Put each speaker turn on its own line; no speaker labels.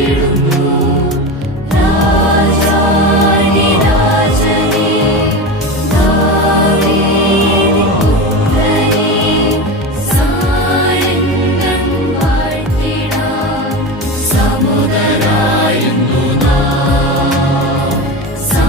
Yeah.